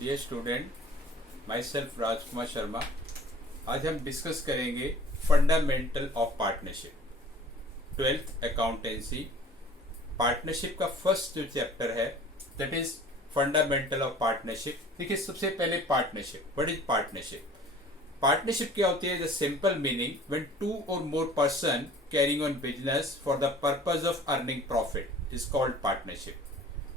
Dear student, myself Rajkumar Sharma. आज हम discuss करेंगे fundamental of partnership, 12th accountancy. Partnership का फर्स्ट जो चैप्टर है that is fundamental of partnership. देखिए, सबसे पहले partnership, what is partnership? Partnership क्या होती है? The simple meaning when two और more person carrying on business for the purpose of earning profit is called partnership.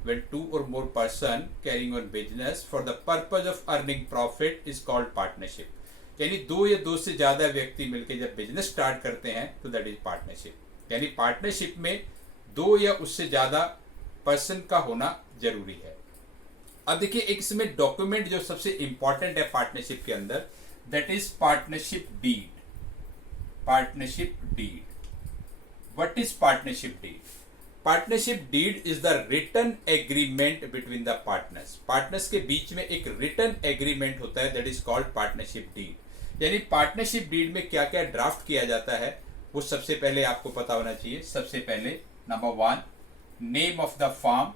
When two or more person carrying on business for the purpose of earning profit is called partnership. यानी दो या दो से ज्यादा व्यक्ति मिलकर जब business start करते हैं तो दैट इज पार्टनरशिप। यानी पार्टनरशिप में दो या उससे ज्यादा पर्सन का होना जरूरी है। अब देखिए, एक इसमें डॉक्यूमेंट जो सबसे इंपॉर्टेंट है पार्टनरशिप के अंदर, that is partnership deed. Partnership deed. What is partnership deed? Partnership deed is the written agreement between the partners. Partners के बीच में एक रिटन एग्रीमेंट होता है, that is called partnership deed. यानी पार्टनरशिप डीड में क्या क्या ड्राफ्ट किया जाता है वो सबसे पहले आपको पता होना चाहिए। सबसे पहले number 1, name of the firm,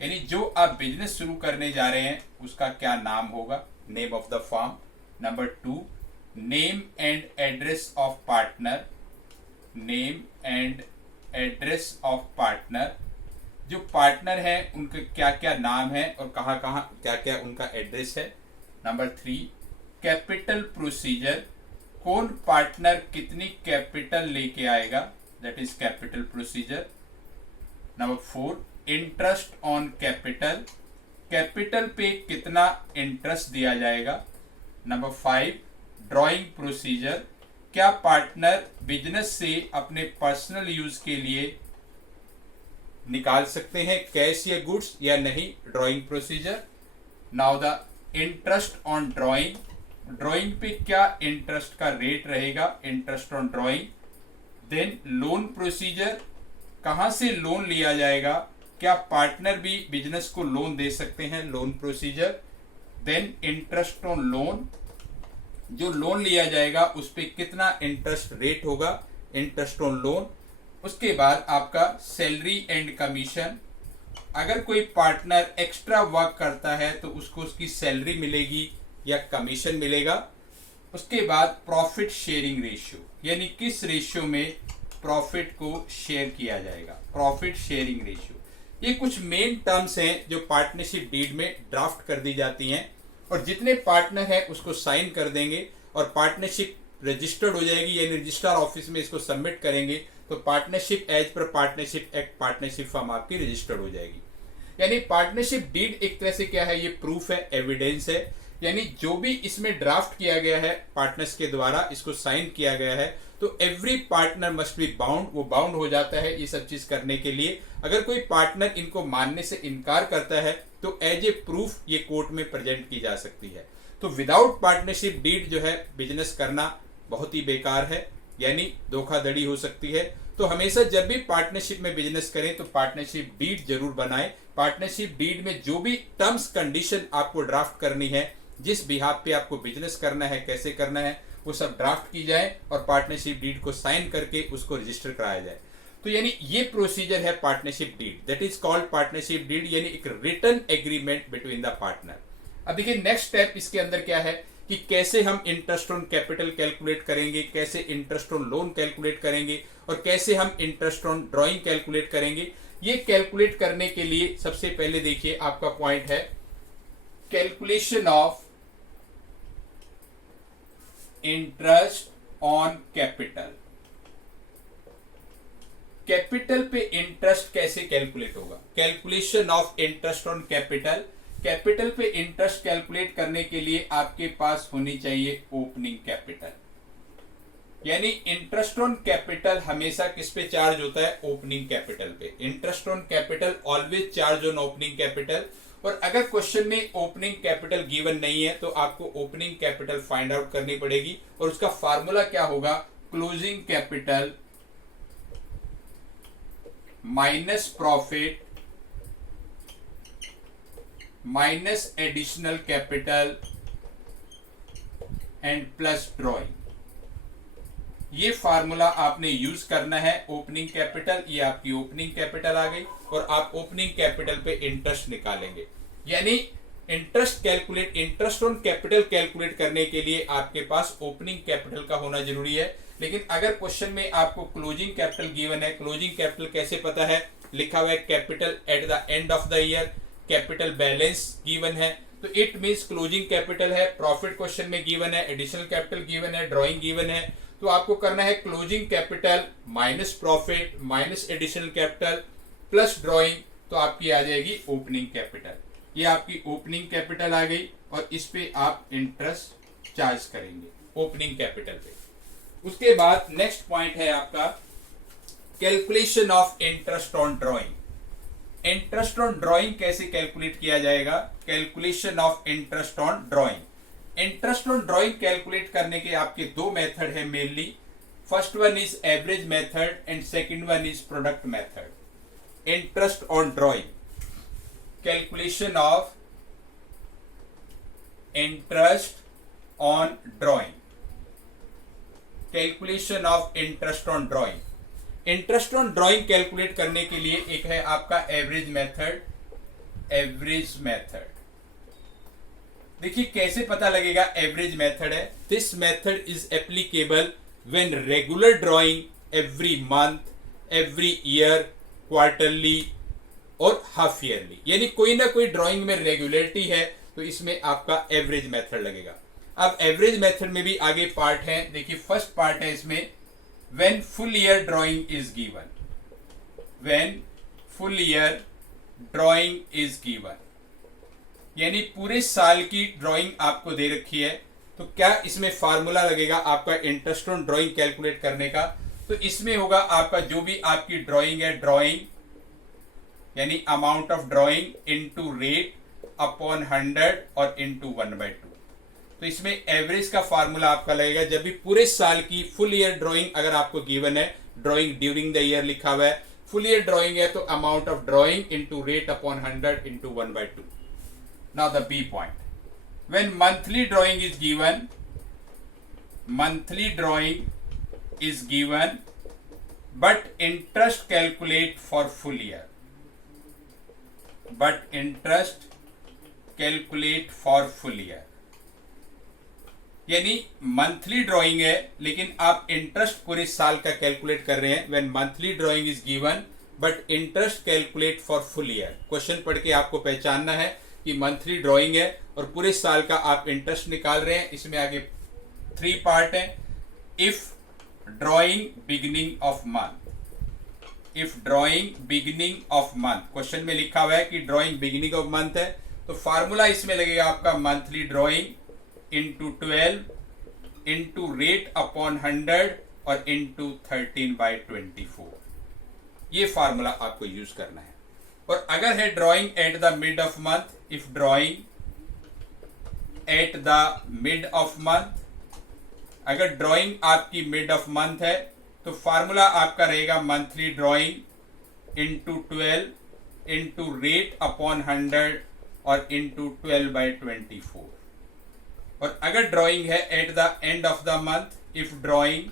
यानी जो आप बिजनेस शुरू करने जा रहे हैं उसका क्या नाम होगा, name of the firm. Number 2, name and address of partner, name and address of partner. जो पार्टनर है उनका क्या क्या नाम है और कहाँ कहाँ क्या क्या उनका एड्रेस है। नंबर 3, कैपिटल प्रोसीजर, कौन पार्टनर कितनी कैपिटल लेके आएगा, that is capital procedure. Number 4, interest on capital, capital पे कितना इंटरेस्ट दिया जाएगा। नंबर 5, ड्रॉइंग प्रोसीजर, क्या पार्टनर बिजनेस से अपने पर्सनल यूज के लिए निकाल सकते हैं कैश या गुड्स या नहीं, drawing procedure. Now the interest on drawing, drawing पे क्या इंटरेस्ट का रेट रहेगा, interest on drawing. Then loan procedure, कहां से लोन लिया जाएगा, क्या पार्टनर भी बिजनेस को लोन दे सकते हैं, loan procedure. Then interest on loan, जो लोन लिया जाएगा उस पर कितना इंटरेस्ट रेट होगा, इंटरेस्ट ऑन लोन। उसके बाद आपका सैलरी एंड कमीशन, अगर कोई पार्टनर एक्स्ट्रा वर्क करता है तो उसको उसकी सैलरी मिलेगी या कमीशन मिलेगा। उसके बाद प्रॉफिट शेयरिंग रेशियो, यानी किस रेशियो में प्रॉफिट को शेयर किया जाएगा, प्रॉफिट शेयरिंग रेशियो। ये कुछ मेन टर्म्स हैं जो पार्टनरशिप डीड में ड्राफ्ट कर दी जाती हैं और जितने पार्टनर हैं उसको साइन कर देंगे और पार्टनरशिप रजिस्टर्ड हो जाएगी, यानी रजिस्ट्रार ऑफिस में इसको सबमिट करेंगे तो partnership as per partnership act partnership firm आपकी रजिस्टर्ड हो जाएगी। यानी पार्टनरशिप डीड एक तरह से क्या है, ये प्रूफ है, एविडेंस है। यानी जो भी इसमें ड्राफ्ट किया गया है पार्टनर्स के द्वारा, इसको साइन किया गया है, तो every partner must be bound, वो बाउंड हो जाता है ये सब चीज करने के लिए। अगर कोई पार्टनर इनको मानने से इनकार करता है तो एज ए प्रूफ ये कोर्ट में प्रेजेंट की जा सकती है। तो विदाउट पार्टनरशिप डीड जो है बिजनेस करना बहुत ही बेकार है, यानी धोखाधड़ी हो सकती है। तो हमेशा जब भी पार्टनरशिप में बिजनेस करें तो पार्टनरशिप डीड जरूर बनाएं। पार्टनरशिप डीड में जो भी टर्म्स कंडीशन आपको ड्राफ्ट करनी है, जिस बिहाफ पे आपको बिजनेस करना है, कैसे करना है, वो सब ड्राफ्ट की जाए और पार्टनरशिप डीड को साइन करके उसको रजिस्टर कराया जाए। तो यानी ये प्रोसीजर है partnership deed, that is called partnership deed, यानी एक written agreement between the partner. अब देखिए नेक्स्ट स्टेप इसके अंदर क्या है कि कैसे हम इंटरेस्ट ऑन कैपिटल कैलकुलेट करेंगे, कैसे इंटरेस्ट ऑन लोन कैलकुलेट करेंगे और कैसे हम इंटरेस्ट ऑन ड्राइंग कैलकुलेट करेंगे। ये कैलकुलेट करने के लिए सबसे पहले देखिए आपका पॉइंट है calculation of interest on capital. Capital पे इंटरेस्ट कैसे कैलकुलेट होगा, calculation of interest on capital. Capital पे इंटरेस्ट कैलकुलेट करने के लिए आपके पास होनी चाहिए ओपनिंग कैपिटल, यानी इंटरेस्ट ऑन कैपिटल हमेशा किस पे चार्ज होता है, ओपनिंग कैपिटल पे। Interest on capital always charge on opening capital. और अगर क्वेश्चन में ओपनिंग कैपिटल गिवन नहीं है तो आपको ओपनिंग कैपिटल फाइंड आउट करनी पड़ेगी और उसका फार्मूला क्या होगा, closing capital minus profit minus additional capital and plus drawing. ये फार्मूला आपने यूज करना है। ओपनिंग कैपिटल, ये आपकी ओपनिंग कैपिटल आ गई और आप ओपनिंग कैपिटल पे इंटरेस्ट निकालेंगे। यानी interest calculate, interest on capital calculate करने के लिए आपके पास ओपनिंग कैपिटल का होना जरूरी है। लेकिन अगर क्वेश्चन में आपको क्लोजिंग कैपिटल गिवन है, क्लोजिंग कैपिटल कैसे पता है, लिखा हुआ है capital eight the end of the year, capital balance given है, तो इट मींस क्लोजिंग कैपिटल है। प्रॉफिट क्वेश्चन में गिवन है, एडिशनल कैपिटल गिवन है, ड्राइंग गिवन है, तो आपको करना है closing capital minus profit minus additional capital plus drawing, तो आपकी आ जाएगी ओपनिंग कैपिटल। ये आपकी ओपनिंग कैपिटल आ गई और इस पे आप इंटरेस्ट चार्ज करेंगे ओपनिंग कैपिटल पे। उसके बाद नेक्स्ट पॉइंट है आपका calculation of interest on drawing. Interest on drawing कैसे कैलकुलेट किया जाएगा, calculation of interest on drawing. Interest on drawing calculate करने के आपके दो मेथड है mainly. First one is average method and second one is product method. Interest on drawing, calculation of interest on drawing, calculation of interest on drawing. Interest on drawing calculate करने के लिए एक है आपका एवरेज मेथड। एवरेज मेथड देखिए कैसे पता लगेगा एवरेज मेथड है। This method is applicable when regular drawing every month, every year, quarterly और हाफ ईयरली, यानी कोई ना कोई ड्राइंग में रेगुलरिटी है तो इसमें आपका एवरेज मेथड लगेगा। अब एवरेज मेथड में भी आगे पार्ट है, देखिए फर्स्ट पार्ट है इसमें when full year drawing is given, when full year drawing is given, यानी पूरे साल की ड्राइंग आपको दे रखी है, तो क्या इसमें फार्मूला लगेगा आपका इंटरेस्ट ऑन ड्राइंग कैलकुलेट करने का। तो इसमें होगा आपका जो भी आपकी ड्राइंग है, ड्राइंग यानी amount of drawing into rate upon 100 और इनटू 1/2। तो इसमें एवरेज का फार्मूला आपका लगेगा जब भी पूरे साल की फुल ईयर ड्राइंग अगर आपको गिवन है, ड्राइंग ड्यूरिंग द ईयर लिखा हुआ है, फुल ईयर ड्राइंग है तो amount of drawing into rate upon 100 into 1/2। Now the B point, when monthly drawing is given, monthly drawing is given but interest calculate for full year, but interest calculate for full year, यानी monthly drawing है लेकिन आप interest पूरे साल का calculate कर रहे हैं। When monthly drawing is given but interest calculate for full year. Question पढ़ के आपको पहचानना है कि मंथली ड्राइंग है और पूरे साल का आप इंटरेस्ट निकाल रहे हैं। इसमें आगे 3 पार्ट है। If drawing beginning of month, if drawing beginning of month, question में लिखा हुआ है कि ड्राइंग बिगिनिंग ऑफ मंथ है, तो फार्मूला इसमें लगेगा आपका monthly drawing into 12 into rate upon 100 और इंटू 13/24। ये फार्मूला आपको यूज करना है। और अगर है drawing at the mid of month, if drawing at the mid of month, अगर ड्राइंग आपकी मिड ऑफ मंथ है तो फार्मूला आपका रहेगा monthly drawing into 12 into rate upon 100 और इंटू 12/24। और अगर ड्राइंग है eight the end of the month, if drawing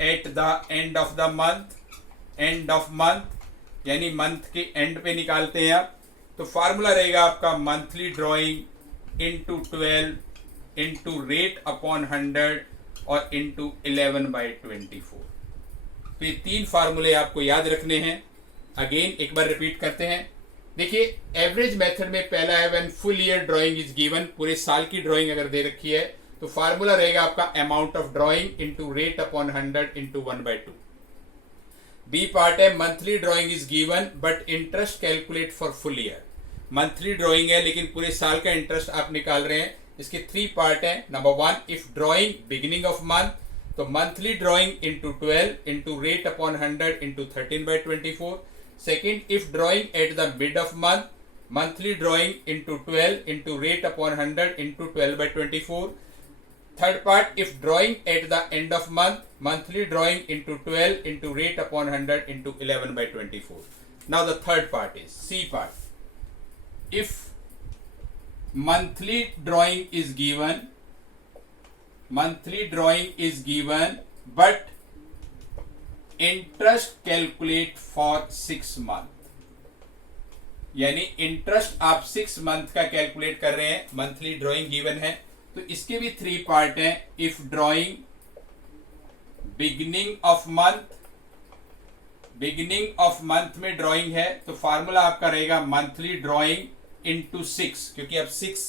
at the end of the month, and of month यानी मंथ के एंड पे निकालते हैं आप, तो फार्मूला रहेगा आपका monthly drawing into 12 into rate upon 100 और इंटू 11/24। तो ये 3 फार्मूले आपको याद रखने हैं। अगेन एक बार रिपीट करते हैं। देखिए एवरेज मेथड में पहला है when full year drawing is given, पूरे साल की ड्राइंग अगर दे रखी है तो फार्मूला रहेगा आपका amount of drawing into rate upon 100 into 1/2। B part है monthly drawing is given but interest calculate for full year, monthly drawing है लेकिन पूरे साल का इंटरेस्ट आप निकाल रहे हैं। इसके 3 पार्ट है। Number 1, if drawing beginning of month, तो monthly drawing into 12 into rate upon 100 into 13/24। Second, if drawing at the mid of month, monthly drawing into 12 into rate upon 100 into 12/24. Third part, if drawing at the end of month, monthly drawing into 12 into rate upon 100 into 11/24. Now the third part is C part. If monthly drawing is given, monthly drawing is given, but interest calculate for 6 months. यानी interest आप 6 month का calculate कर रहे हैं, monthly drawing given है, तो इसके भी 3 पार्ट हैं। If drawing beginning of month में ड्राइंग है तो फार्मूला आपका रहेगा मंथली ड्राइंग इंटू 6, क्योंकि अब 6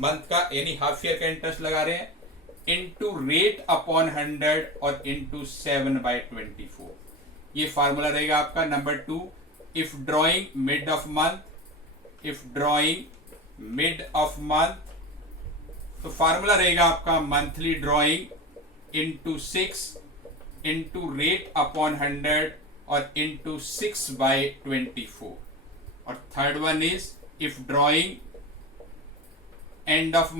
मंथ का यानी हाफ ईयर का इंटरेस्ट लगा रहे हैं, इंटू रेट अपॉन 100 और इंटू 7/24। ये फार्मूला रहेगा आपका। Number 2, if drawing mid of month तो फार्मूला रहेगा आपका monthly drawing into 6 into rate upon 100 और इंटू 6/24। और third one is if drawing end of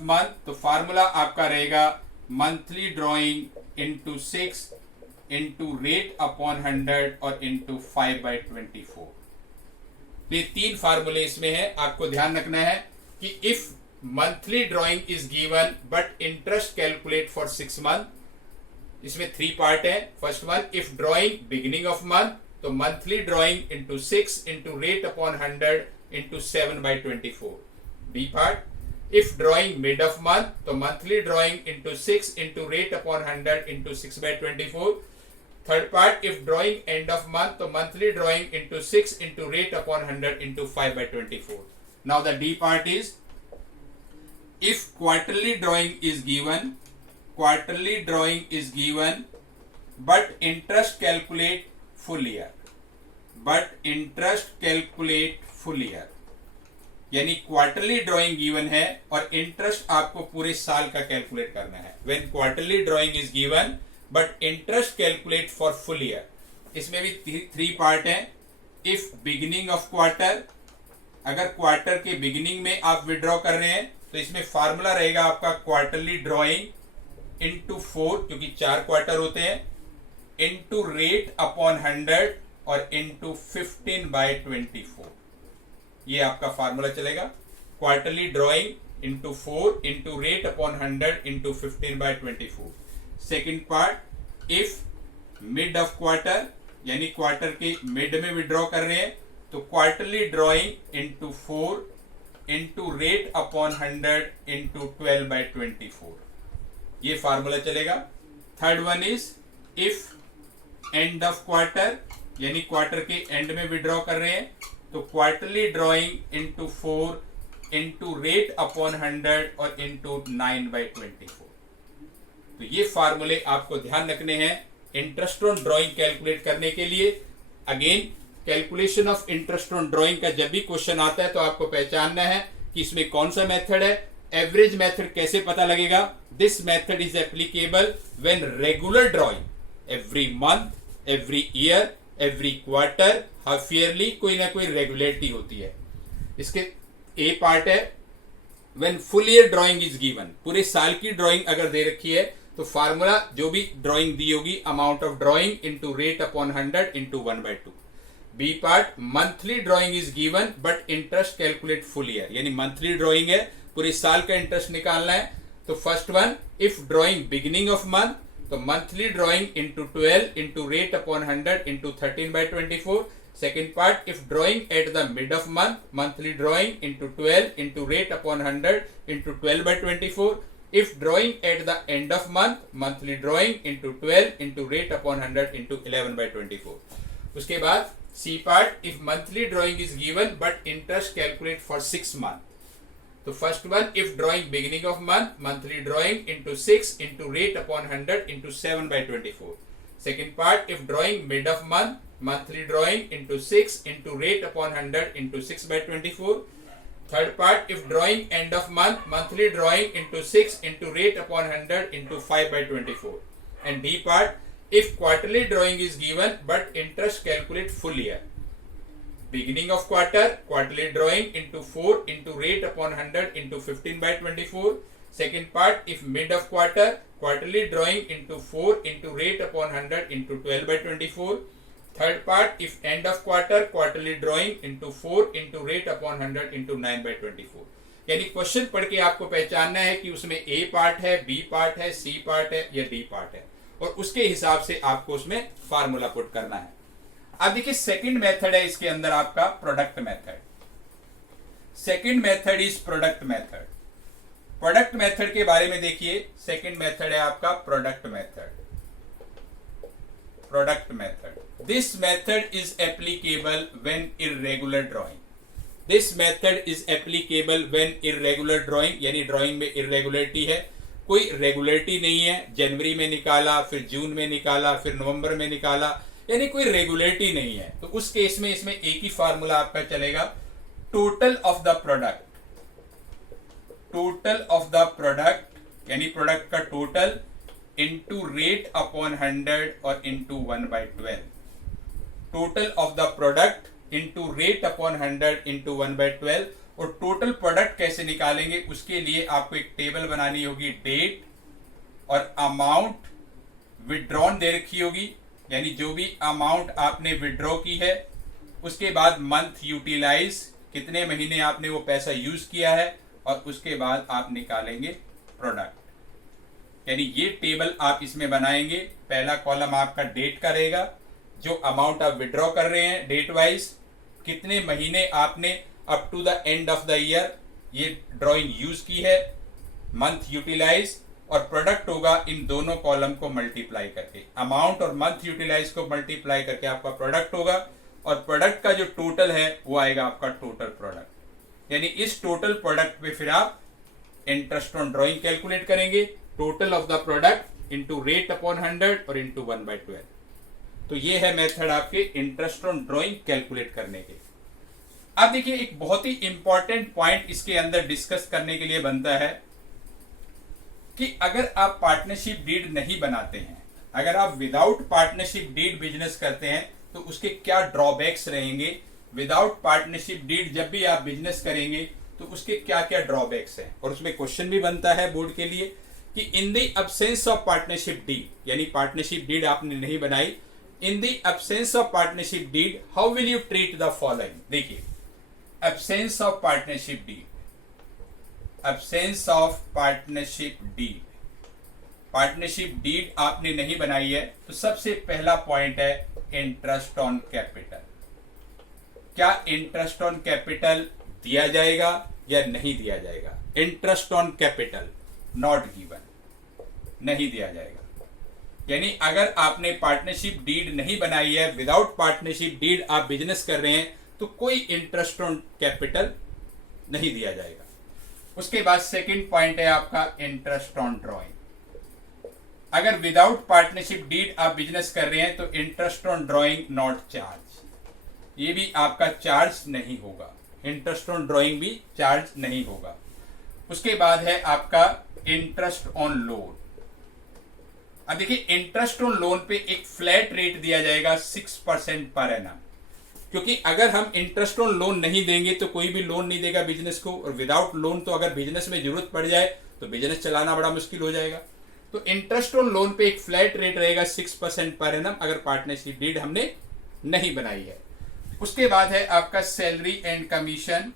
month तो फार्मूला आपका रहेगा monthly drawing into 6 into rate upon 100 और इंटू 5/24। तो ये 3 फार्मूले इसमें है। आपको ध्यान रखना है कि if monthly drawing is given but interest calculate for 6 month, इसमें 3 पार्ट है। First one, if drawing beginning of month तो monthly drawing into 6 into rate upon 100 into 7/24। B part, if drawing mid of month तो monthly drawing into 6 into rate upon 100 into 6/24। Third part, if drawing end of month तो monthly drawing into 6 into rate upon 100 into 5/24। Now the D part is if quarterly drawing is given but interest calculate full year, यानी quarterly drawing given है और interest आपको पूरे साल का calculate करना है। When quarterly drawing is given but interest calculate for full year, इसमें भी 3 पार्ट है। इफ बिगिनिंग ऑफ क्वार्टर, अगर क्वार्टर के बिगिनिंग में आप विड्रॉ कर रहे हैं तो इसमें फार्मूला रहेगा आपका क्वार्टरली ड्राइंग इंटू 4, क्योंकि 4 क्वार्टर होते हैं, इंटू रेट अपॉन 100 और इंटू 15/24। ये आपका फार्मूला चलेगा, quarterly drawing into 4 into rate upon 100 into 15/24। Second part, if mid of quarter, यानी क्वार्टर के मिड में विड्रॉ कर रहे हैं तो quarterly drawing into 4 into rate upon 100 into 12/24। ये फार्मूला चलेगा। Third one is if end of quarter, यानी क्वार्टर के एंड में विड्रॉ कर रहे हैं तो quarterly drawing into 4 into rate upon 100 और इंटू 9/24। तो ये फार्मूले आपको ध्यान रखने हैं इंटरेस्ट ऑन ड्राइंग कैलकुलेट करने के लिए। Again, calculation of interest on drawing का जब भी क्वेश्चन आता है तो आपको पहचानना है कि इसमें कौन सा मेथड है। एवरेज मेथड कैसे पता लगेगा? This method is applicable when regular drawing every month, every year, every quarter, half yearly कोई ना कोई रेगुलरिटी होती है। इसके ए पार्ट है when full year drawing is given, पूरे साल की ड्राइंग अगर दे रखी है तो फार्मूला जो भी ड्राइंग दी होगी amount of drawing into rate upon 100 into 1/2। B part, monthly drawing is given but interest calculate full year, यानी मंथली ड्राइंग है, पूरे साल का इंटरेस्ट निकालना है। तो first one, if drawing beginning of month तो monthly drawing into 12 into rate upon 100 into 13/24। Second part, if drawing at the mid of month, monthly drawing into 12 into rate upon 100 into 12/24। If drawing at the end of month, monthly drawing into 12 into rate upon 100 into 11/24। उसके बाद C part, if monthly drawing is given but interest calculate for 6 month. तो first one, if drawing beginning of month, monthly drawing into 6 into rate upon 100 into 7/24। Second part, if drawing mid of month, monthly drawing into 6 into rate upon 100 into 6/24। Third part, if drawing end of month, monthly drawing into 6 into rate upon 100 into 5/24। And D part, if quarterly drawing is given but interest calculate full year, beginning of quarter, quarterly drawing into 4 into rate upon 100 into 15/24. Second part, if mid of quarter, quarterly drawing into 4 into rate upon 100 into 12/24. Third part, if end of quarter, quarterly drawing into 4 into rate upon 100 into 9/24. यानी question पढ़ के आपको पहचानना है कि उसमें ए part है, B part है, सी पार्ट है या डी पार्ट है, और उसके हिसाब से आपको उसमें फार्मूला पुट करना है। अब देखिए सेकंड मेथड है इसके अंदर आपका product method. Second method is product method. Product method के बारे में देखिए, सेकंड मेथड है आपका product method. Product method, this method is applicable when irregular drawing. This method is applicable when irregular drawing, यानी ड्राइंग में इर्रेगुलरिटी है, कोई रेगुलरिटी नहीं है, जनवरी में निकाला, फिर जून में निकाला, फिर नवंबर में निकाला, यानी कोई रेगुलरिटी नहीं है, तो उस केस में इसमें एक ही फार्मूला आपका चलेगा, total of the product. Total of the product यानी प्रोडक्ट का टोटल इंटू रेट अपॉन 100 और into 1/12। Total of the product into rate upon 100 into 1/12। और टोटल प्रोडक्ट कैसे निकालेंगे, उसके लिए आपको एक टेबल बनानी होगी, डेट और अमाउंट विड्रॉन दे रखी होगी, यानी जो भी अमाउंट आपने विड्रॉ की है, उसके बाद मंथ यूटिलाइज, कितने महीने आपने वो पैसा यूज किया है, और उसके बाद आप निकालेंगे प्रोडक्ट। यानी ये टेबल आप इसमें बनाएंगे। पहला कॉलम आपका डेट का रहेगा, जो अमाउंट आप विड्रॉ कर रहे हैं डेट वाइज, कितने महीने आपने up to the end of the year ये ड्राइंग यूज की है, मंथ यूटिलाइज, और प्रोडक्ट होगा इन दोनों कॉलम को मल्टीप्लाई करके, अमाउंट और मंथ यूटिलाइज को मल्टीप्लाई करके आपका प्रोडक्ट होगा, और प्रोडक्ट का जो टोटल है वो आएगा आपका टोटल प्रोडक्ट। यानी इस टोटल प्रोडक्ट पे फिर आप इंटरेस्ट ऑन ड्राइंग कैलकुलेट करेंगे, total of the product into rate upon 100 और इंटू 1/12। तो ये है मेथड आपके इंटरेस्ट ऑन ड्राइंग कैलकुलेट करने के। अब देखिए एक बहुत ही इंपॉर्टेंट पॉइंट इसके अंदर डिस्कस करने के लिए बनता है कि अगर आप पार्टनरशिप डीड नहीं बनाते हैं, अगर आप विदाउट पार्टनरशिप डीड बिजनेस करते हैं, तो उसके क्या ड्रॉबैक्स रहेंगे। विदाउट पार्टनरशिप डीड जब भी आप बिजनेस करेंगे तो उसके क्या क्या ड्रॉबैक्स हैं। और उसमें क्वेश्चन भी बनता है बोर्ड के लिए कि in the absence of partnership deed, यानी पार्टनरशिप डीड आपने नहीं बनाई, in the absence of partnership deed how will you treat the following. देखिए absence of partnership deed, absence of partnership deed, partnership deed आपने नहीं बनाई है, तो सबसे पहला पॉइंट है इंटरेस्ट ऑन कैपिटल। क्या इंटरेस्ट ऑन कैपिटल दिया जाएगा या नहीं दिया जाएगा। Interest on capital not given, नहीं दिया जाएगा। यानी अगर आपने पार्टनरशिप डीड नहीं बनाई है, विदाउट पार्टनरशिप डीड आप बिजनेस कर रहे हैं, तो कोई इंटरेस्ट ऑन कैपिटल नहीं दिया जाएगा। उसके बाद सेकंड पॉइंट है आपका इंटरेस्ट ऑन ड्राइंग। अगर विदाउट पार्टनरशिप डीड आप बिजनेस कर रहे हैं तो interest on drawing not charge, ये भी आपका चार्ज नहीं होगा, इंटरेस्ट ऑन ड्राइंग भी चार्ज नहीं होगा। उसके बाद है आपका इंटरेस्ट ऑन लोन। अब देखिए इंटरेस्ट ऑन लोन पे एक फ्लैट रेट दिया जाएगा 6% पर एनम, क्योंकि अगर हम इंटरेस्ट ऑन लोन नहीं देंगे तो कोई भी लोन नहीं देगा बिजनेस को, और विदाउट लोन तो अगर बिजनेस में जरूरत पड़ जाए तो बिजनेस चलाना बड़ा मुश्किल हो जाएगा। तो इंटरेस्ट ऑन लोन पे एक फ्लैट रेट रहेगा 6% पर एनम, अगर पार्टनरशिप डीड हमने नहीं बनाई है। उसके बाद है आपका salary and commission.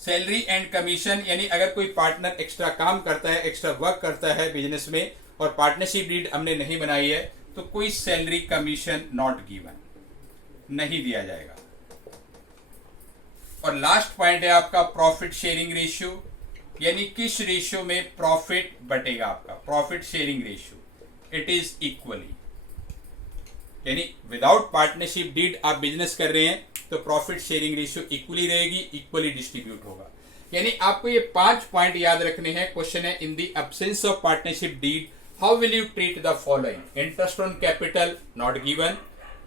Salary and commission यानी अगर कोई पार्टनर एक्स्ट्रा काम करता है, एक्स्ट्रा वर्क करता है बिजनेस में, और पार्टनरशिप डीड हमने नहीं बनाई है, तो कोई सैलरी कमीशन नॉट गिवन, नहीं दिया जाएगा। और लास्ट पॉइंट है आपका प्रॉफिट शेयरिंग रेशियो, यानी किस रेशियो में प्रॉफिट बटेगा आपका, profit sharing ratio it is equally. यानी विदाउट पार्टनरशिप डीड आप बिजनेस कर रहे हैं तो प्रॉफिट शेयरिंग रेशियो इक्वली रहेगी, इक्वली डिस्ट्रीब्यूट होगा। यानी आपको ये 5 पॉइंट याद रखने हैं। क्वेश्चन है in the absence of partnership deed how will you treat the following. Interest on capital not given,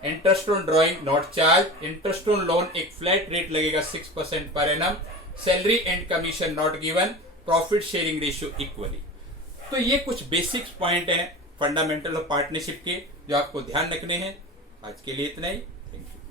interest on drawing not charge, interest on loan एक फ्लैट रेट लगेगा 6% per annum, salary and commission not given, profit sharing ratio equally. तो ये कुछ basics point हैं fundamental of partnership के जो आपको ध्यान रखने हैं। आज के लिए इतना ही, थैंक यू।